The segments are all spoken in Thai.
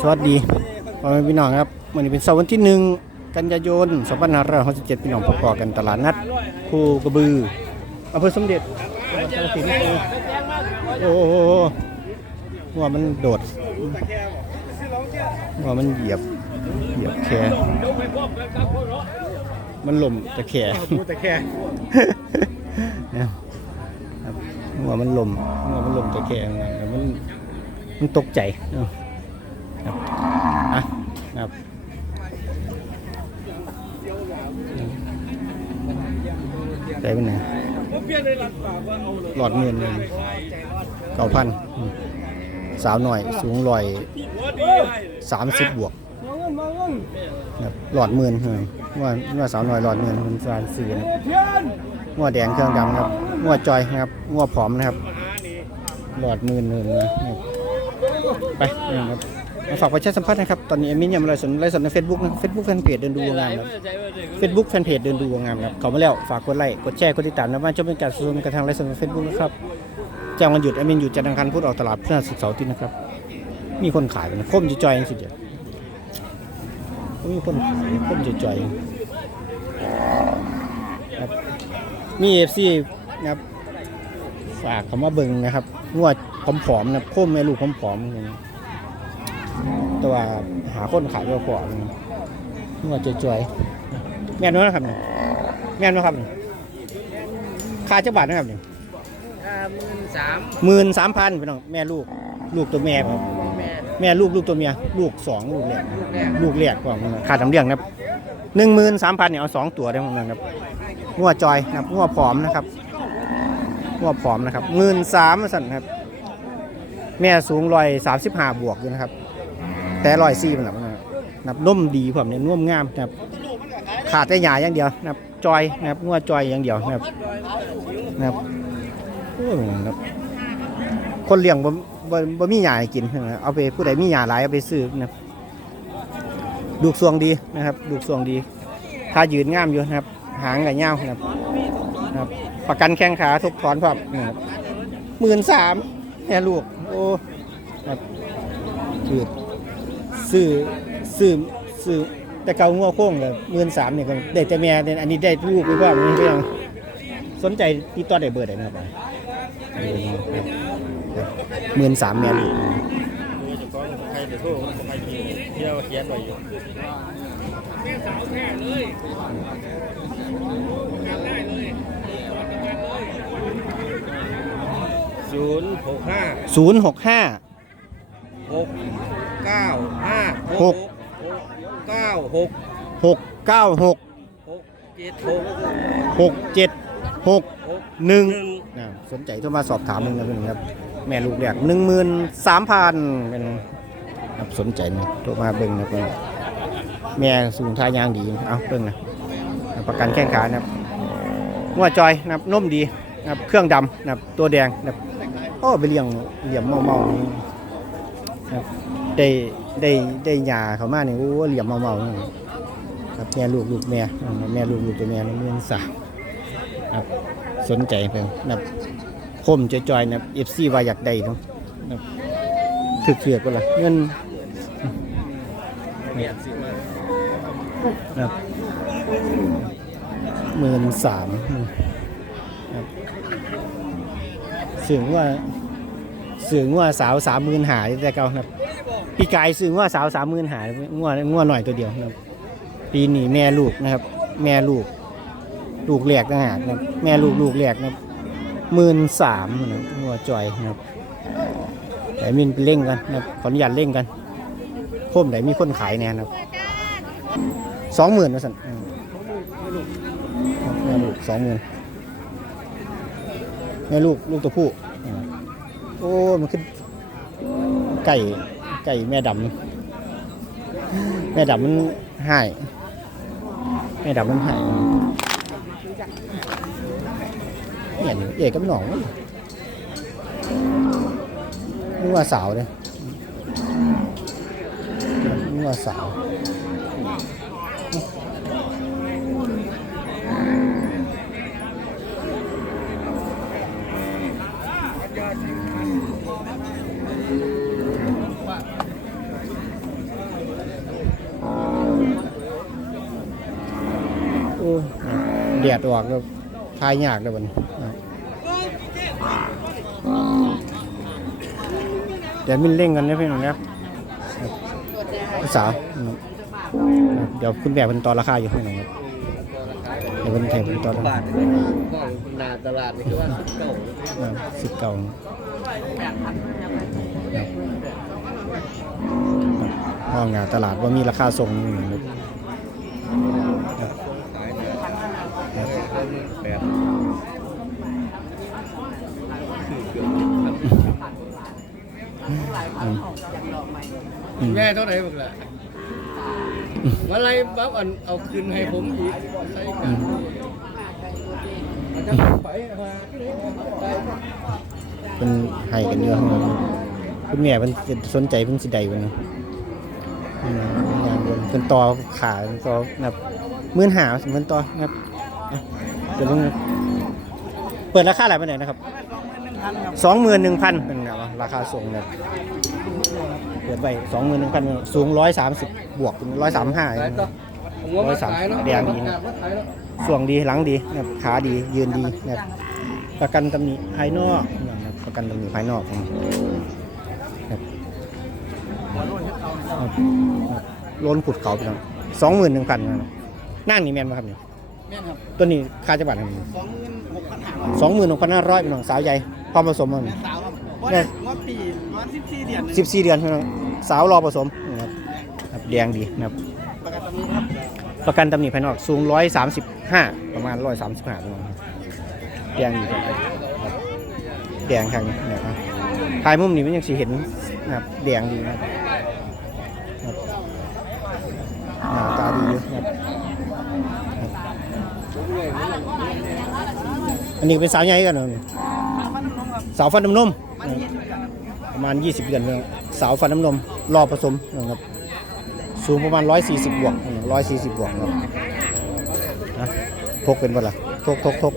สวัสดีพ่อแม่พี่น้องครับวันนี้เป็นเสาร์วันที่หนึ่งกันยายน2567พี่น้องประกอบกันตลาดนัดคูกระบืออำเภอสมเด็จจังหวัดสินธุ์โอ้โหหัวมันโดดหัวมันเหยียบเหยียบแขมันหล่มตะแคดูแต่แค่นะครับหัวมันหล่มหัวมันหล่มตะแคงแล้วมันมันตกใจนะครับอะนะ ครับได้เป็นไงหลอดเงินเลยเก้าพันสาวหน่อยสูงลอยสามสิบบวกครับหลอดหมื่นเออว่าว่าสาวหน่อยหลอดหมื่นมันฟานสี่นะงัวแดงเครื่องดำครับงัวจอยนะครับงัวผอมนะครับ หลอดมือหนึ่งนะไปนะครับ ฝากประชาสัมพันธ์นะครับ ตอนนี้เอมินยังไลฟ์สดไลฟ์สดในเฟซบุ๊กนะเฟซบุ๊กแฟนเพจเดินดูวงงามครับเฟซบุ๊กแฟนเพจเดินดูวงงามครับเขามาแล้วฝากกดไลค์กดแชร์กดติดตามนะว่าจะเป็นการสนับสนุนกระทางไลฟ์สดในเฟซบุ๊กนะครับแจ้งวันหยุดเอมินหยุดจันทร์อังคารพุธออกตลาดเพื่อสุกร์เสาร์ที่นะครับ มีคนขายนะคมจะจอยจริงๆเดียวมีคนขายคมจะจอยครับมีเอฟซีนะครับฝากคำว่าเบิงนะครับนวดผอมๆนะโค้มแม่ลูกผอมๆอย่างนี้ แต่ว่าหาคนขายก็พอนะนวดจอยๆแม่นวนะครับเนี่ยแม่นวครับเนี่ยค่าเจ้าบาทนะครับเนี่ยห้าหมื่นสามหมื่นสามพันพี่น้องแม่ลูกลูกตัวแม่ครับแม่แม่ลูกลูกตัวเมียลูกสองลูกแรกลูกแรกลูกแรกก่อนนะครับขาดทำเลี้ยงนะครับหนึ่งหมื่นสามพันเนี่ยเอาสองตัวได้ผมนะครับงัวจอยนะครับงัวผอมนะครับงัวผอมนะครับหมื่นสามสั่นครับ แม่สูงร้อยสามสิบห้าบวกอยู่นะครับ แต่ร้อยสี่เป็นหลันะครับนับนุ่มดีผมเนี่ยนุ่มงามนะครับขาดแต่หยาอย่างเดียวนะครับจอยนะครับงัวจอยอย่างเดียวนะครับนะครับโอ้ยนะครับคนเลี้ยงบ่บ่บ่มีหยาให้กินนะเอาไปผู้ใดมีหยาหลายเอาไปซื้อนะครับดูกสวงดีนะครับ ดูกสวงดีถ้ายืนงามอยู่นะครับ หางกับเงานะครับนะครับประกันแข้งขาทุกถอนพร้อมนะครับหมื่นสามแม่ลูกโอ้ครับคือ ซื้อซื้อซื้อแต่เกางัวโค้งเลยหมื่นสามเนี่ยก็ได้แต่แม่เนี่ยอันนี้ได้ลูกไปว่ามันเรื่องสนใจที่ต่อได้เบอร์ได้นะครับหมื่นสามแม่ลูกดูจะก้อนใครจะโทษใครเที่ยวเขียนไว้อยู่ศูนย์หกห้าศูนย์หกห้าหกเก้า ห้าหกเก้าหกหกเก้าหกหกเจ็ดหกหกเจ็ดหกหกหนึ่งหนึ่งนะสนใจโทรมาสอบถามหนึ่งนะเพื่อนครับแม่ลูกเรียกหนึ่งหมื่นสามพันเป็นครับสนใจนะโทรมาเบิ่งนะเพื่อนแม่สูงท่ายางดีเอาเบิ่งนะประกันแข้งขานะครับงัวจอยนะครับนุ่มดีนะครับเครื่องดำนะครับตัวแดงนะครับโอ้ไปเลี้ยงเหลี่ยมเมาๆนี่นะครับได้ ได้ได้ยาเขามาเนี่ยโอ้เหลี่ยมเมาๆนี่ครับแม่ลูกลูกแม่แม่ลูกลูกตัวแม่นี่เงินสามครับสนใจเพิ่นนะครับคมจอยๆนะครับ FC ว่าอยากได้เนาะครับถึกเถือกก็ละเงินนะครับหมื่นสามครับสึงว่าสึงว่าสาวสามหมื่นหาแต่เก่านะครับ ปีกายสึงว่าสาวสามหมื่นหาง่วง่วหน่อยตัวเดียวนะครับ ปีนี้แม่ลูกนะครับ แม่ลูก ลูกแหลกต่างหากนะครับแม่ลูกลูกแหลกนะครับหมื่นสามนะครับงัวจอยนะครับแต่มินไปเร่งกันนะครับขออนุญาตเร่งกันพ่มไหนมีคนขายแน่นะครับสองหมื่นนะสันอืมแม่ลูกสองหมื่นแม่ลูกลูกตัวผู้อืมโอ้มันขึ้นไก่ ไก่แม่ดำแม่ดำมันหายแม่ดำมันหายเห็นเอกกับหนองนี่ว่าสาวเลยนี่ว่าสาว ดดออกแล้วทายยากแล้วบัดนี้เดี๋ยวมินเร่งกันนะพี่น้องนะครับครับสาวเดี๋ยวคุณแบบเป็นต่อราคาอยู่พี่น้องครับเดี๋ยวเป็นไทยเป็นตอราคาบาทนาตลาดนี่คือว่าเก่าสิบเก่าห้องงานตลาดว่ามีราคาส่งนี่นะครับ ขายเนี่ย แปดอืมอืมแม่เท่าไหร่บอกล่ะวันไรปั๊บอันเอาคืนให้ผมอีกใส่กันมันจะไปมาเป็นให้กันเยอะข้างนอกคุณแม่เป็นสนใจเป็นสิใดเป็นอืมอย่างบนเป็นต่อขาเป็นต่อแบบมื่นหาเป็นต่อนะครับ อะเดี๋ยวเพิ่งเปิดราคาอะไรไปไหนใดนะครับสองหมื่นหนึ่งพันเป็นไงวะราคาส่งเนี่ยเปิดไปสองหมื่นหนึ่งพันสูงร้อยสามสิบบวกร้อยสามห้าขายก็ผมว่ามาขายเนาะแดงดีนะมาขายแล้วส่วงดีหลังดีนะครับขาดียืนดีนะครับประกันตำหนิภายนอกนะครับประกันตำหนิภายนอกนะครับครับล้นขุดเขาไปแล้วสองหมื่นหนึ่งพันนั่งนี่แมนไหมครับนี่ แม่นครับตัวนี้ค่าจังหวัดครับสองหมื่นหกพันห้าร้อยสองหมื่นหกพันห้าร้อยเป็นของสาวใหญ่พร้อมผสมมัน แม่สาวครับว่าได้ว่าปีว่าสิบสี่เดือนสิบสี่เดือนพี่น้องสาวรอผสมนะครับครับแดงดีนะครับ ประกันตำนี้ครับประกันตำหนิภายนอกสูงร้อยสามสิบห้าประมาณร้อยสามสิบห้าแดงดีครับแดงทางนี้นะครับถ่ายมุมนี้มันยังสีเห็นนะครับแดงดีนะครับครับหน้าตาดีอยู่นะครับครับ อันนี้เป็นสาวใหญ่กันเหรอสาวฟันน้ำนมนะครับประมาณ 20 เดือนแล้วสาวฟันน้ำนมรอผสมนะครับสูงประมาณ 140 บวก 140 บวกนะครับนะทกเป็นบ่ล่ะทกทกทก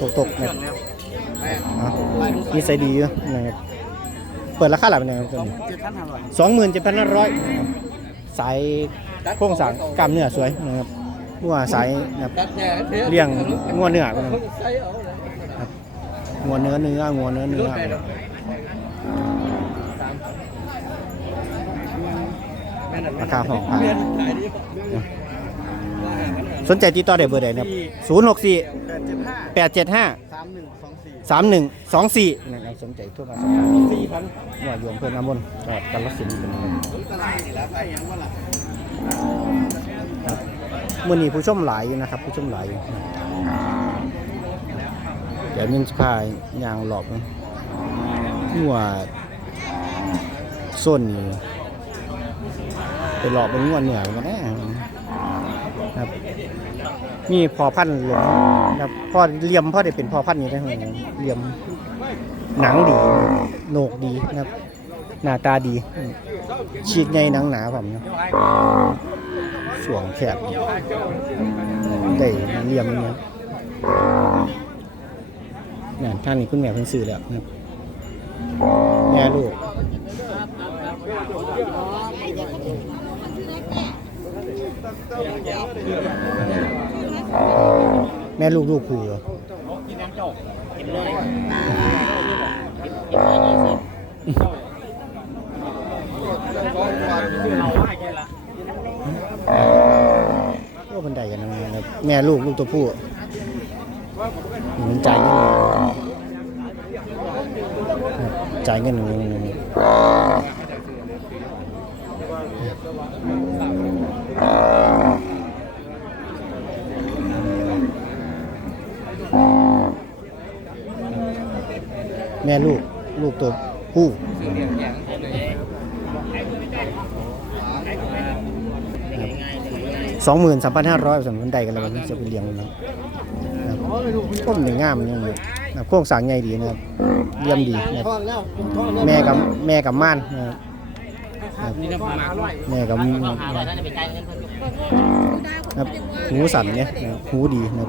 ทกทกนะครับอะนิสัยดีอยู่นะครับเปิดราคาหลักเป็นไงครับตัวนี้เจ็ดพันห้าร้อยสองหมื่นเจ็ดพันห้าร้อยสายโครงสร้างกล้ามเนื้อสวยนะครับ งัวสายนะครับตัดแย่เลี้ยงงัวเนื้อนะครับใส่เอาเลยงัวเนื้อเนื้องัวเนื้อเนื้อราคาห้องขายสนใจติดต่อได้เบอร์ใดนะครับศูนย์หกสี่แปดเจ็ดห้าแปดเจ็ดห้าสามหนึ่งสองสี่สามหนึ่งสองสี่นะครับสนใจทั่วมาสอบถามสี่พันงัวโยมเพื่อนน้ำมนต์จังหวัดกาฬสินธุ์เป็นนะครับ มื่อนี้ผู้ชมหลายอยู่นะครับ ผู้ชมหลายอยู่เดี๋ยวมินจะพายางหลอบนะหัวส้นไปหลอบเป็นงวดเหนือกันแน่ครับมีพอพันธุ์หลวงนะครับพ่อเลียมพ่อได้เป็นพ่อพันธุ์นี้ได้ไหมเลียมหนังดีโหนกดีนะครับ หน้าตาดีฉีกใหญ่หนังหนาผมนาะ สวงแคบได้เรียมเนี่ยนี่ท่านนี้คุณแม่เพิ่งซื้อแล้วนะครับแม่ลูกแม่ลูกลูกคู่เหรอก็บัน ไดกันนะครับแม่ลูกลูกตัวผู้เหมือนจ่ายเงินจ่ายเงินหนึ่งแม่ลูกลูกตัวผู้ สองหมื่นสามพันห้าร้อยสำนันใดกันแล้วมันจะไปเลี้ยงนนะครับต้นหนึ่งง่ามยังไงโครงสางใหญ่ดีนะครับเยี่ยมดีนะครับแม่กับแม่กับม่านนะครับแม่กับครับหูสั่นเนี่ยนะครับหูดีนะครับ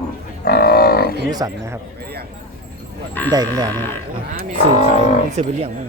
หูสั่นนะครับได้กันแล้วนะครับสื่อขายสื่อไปเลี้ยงมั้ง